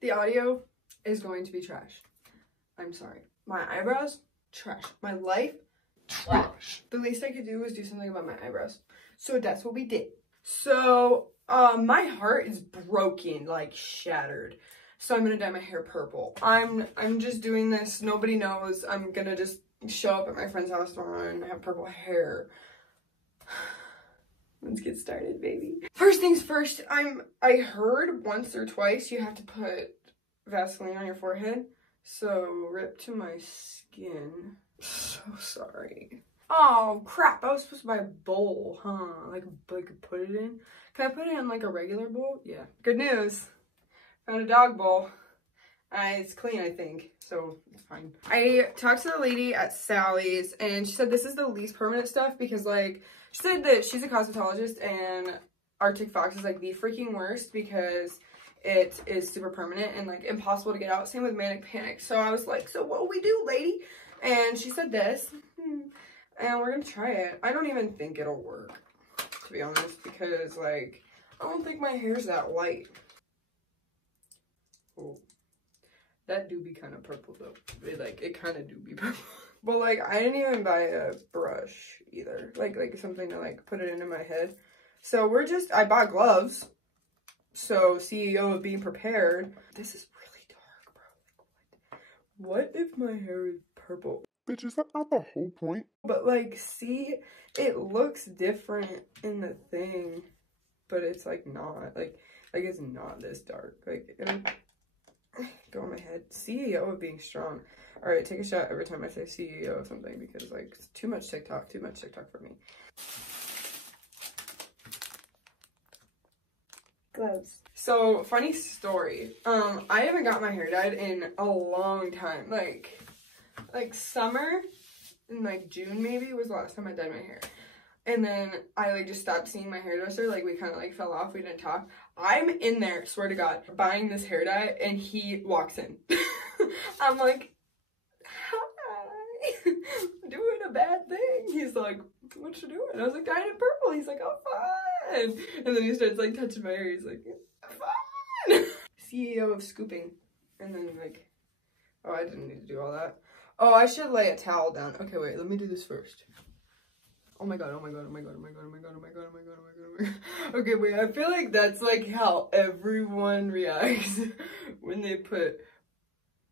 The audio is going to be trash. I'm sorry. My eyebrows, trash. My life, trash. The least I could do was do something about my eyebrows. So that's what we did. So, my heart is broken, like shattered. So I'm gonna dye my hair purple. I'm just doing this. Nobody knows. I'm gonna just show up at my friend's house tomorrow and have purple hair. Let's get started, baby. First things first, I heard once or twice you have to put Vaseline on your forehead. So rip to my skin. So sorry. Oh crap, I was supposed to buy a bowl, huh? Like put it in. Can I put it in like a regular bowl? Yeah. Good news. Found a dog bowl. It's clean, I think, so it's fine. I talked to the lady at Sally's and she said this is the least permanent stuff because like, she said that she's a cosmetologist and Arctic Fox is like the freaking worst because it is super permanent and like impossible to get out. Same with Manic Panic. So I was like, so what will we do, lady? And she said this, and we're gonna try it. I don't even think it'll work, to be honest, because like, I don't think my hair's that light. Oh. That do be kind of purple though. It kind of do be purple. But like, I didn't even buy a brush either. Like something to like put it into my head. So I bought gloves. So CEO of being prepared. This is really dark, bro. What if my hair is purple? Bitch, is that not the whole point? But like, see, it looks different in the thing. But it's like not. Like it's not this dark. Like, go on my head. CEO of being strong. All right, take a shot every time I say CEO of something because like it's too much TikTok for me. Gloves. So funny story. I haven't got my hair dyed in a long time. Like summer in like June maybe was the last time I dyed my hair. And then I like just stopped seeing my hairdresser. Like we kind of like fell off. We didn't talk. I'm in there, swear to God, buying this hair dye, and he walks in. I'm like, hi, doing a bad thing. He's like, what you doing? I was like, dyed in purple. He's like, oh, fine. And then he starts like touching my hair. He's like, fine. CEO of scooping. And then like, oh, I didn't need to do all that. Oh, I should lay a towel down. Okay, wait, let me do this first. Oh my god, oh my god, oh my god, oh my god, oh my god, oh my god, oh my god, oh my god, oh my god. Okay, wait, I feel like that's like how everyone reacts when they put...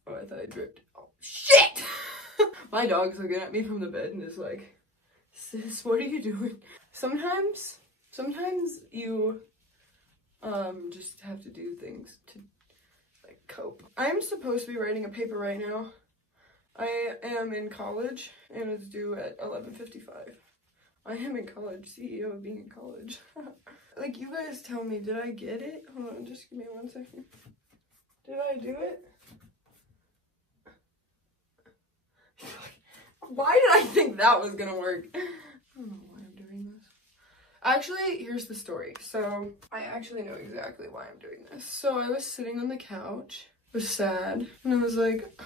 Oh, I thought I dripped. Oh, shit! My dog's looking at me from the bed and is like, sis, what are you doing? Sometimes you just have to do things to like cope. I'm supposed to be writing a paper right now. I am in college and it's due at 11:55. I am in college, CEO of being in college. Like, you guys tell me, did I get it? Hold on, just give me 1 second. Did I do it? Why did I think that was gonna work? I don't know why I'm doing this. Actually, here's the story. So, I actually know exactly why I'm doing this. So, I was sitting on the couch, was sad, and I was like,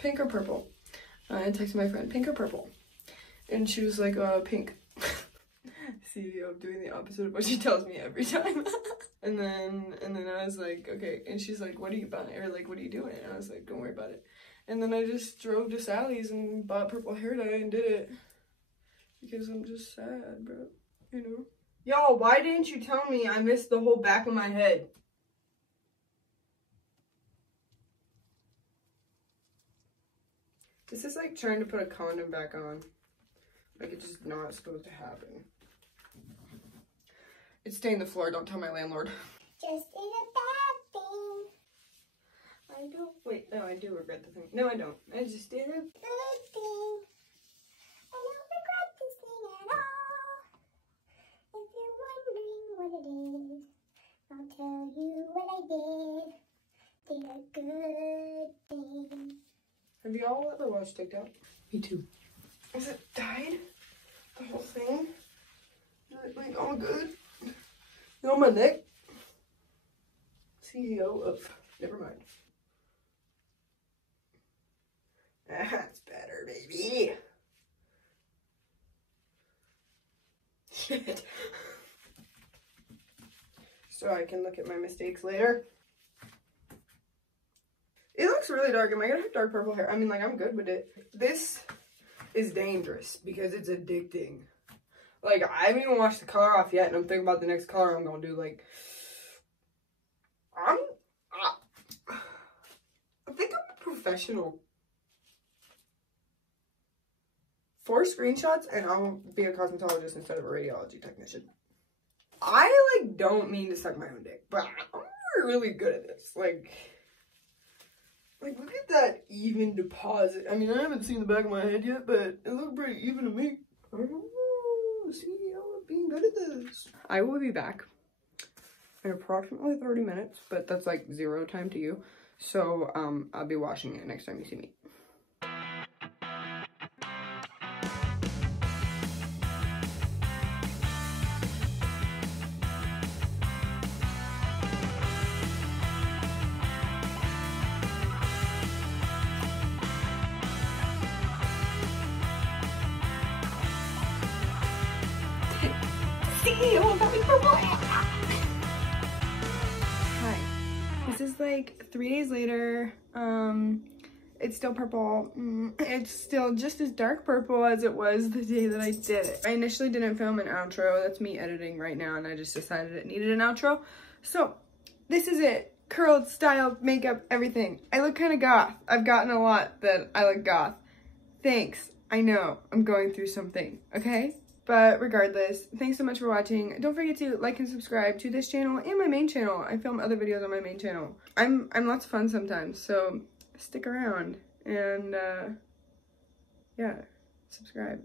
pink or purple? I texted my friend, pink or purple? And she was like, pink. CEO of doing the opposite of what she tells me every time. and then I was like, okay. And she's like, what are you buying? Or like, what are you doing? And I was like, don't worry about it. And then I just drove to Sally's and bought purple hair dye and did it. Because I'm just sad, bro. You know? Yo, why didn't you tell me I missed the whole back of my head? This is like trying to put a condom back on. Like, it's just not supposed to happen. It's stained the floor. Don't tell my landlord. Just did a bad thing. I don't. Wait, no, I do regret the thing. No, I don't. I just did a Good thing. I don't regret this thing at all. If you're wondering what it is, I'll tell you what I did. Did a good thing. Have you all ever watched TikTok? Me too. Is it dyed? The whole thing? Is it like all good? You on my neck? CEO of... Never mind. That's better, baby. Shit. So I can look at my mistakes later. It looks really dark. Am I gonna have dark purple hair? I mean, like, I'm good with it. This is dangerous because it's addicting. Like, I haven't even washed the color off yet, and I'm thinking about the next color I'm gonna do. Like, I think I'm a professional. 4 screenshots, and I'll be a cosmetologist instead of a radiology technician. I, like, don't mean to suck my own dick, but I'm really good at this. Like, look at that even deposit. I mean, I haven't seen the back of my head yet, but it looked pretty even to me. Oh, see, I'm being good at this. I will be back in approximately 30 minutes, but that's like 0 time to you. So, I'll be washing it next time you see me. Hi. This is like 3 days later. It's still purple. It's still just as dark purple as it was the day that I did it. I initially didn't film an outro. That's me editing right now, and I just decided it needed an outro. So this is it. Curled, styled, makeup, everything. I look kind of goth. I've gotten a lot that I look goth. Thanks. I know I'm going through something, okay? But regardless, thanks so much for watching. Don't forget to like and subscribe to this channel and my main channel. I film other videos on my main channel. I'm lots of fun sometimes, so stick around and yeah, subscribe.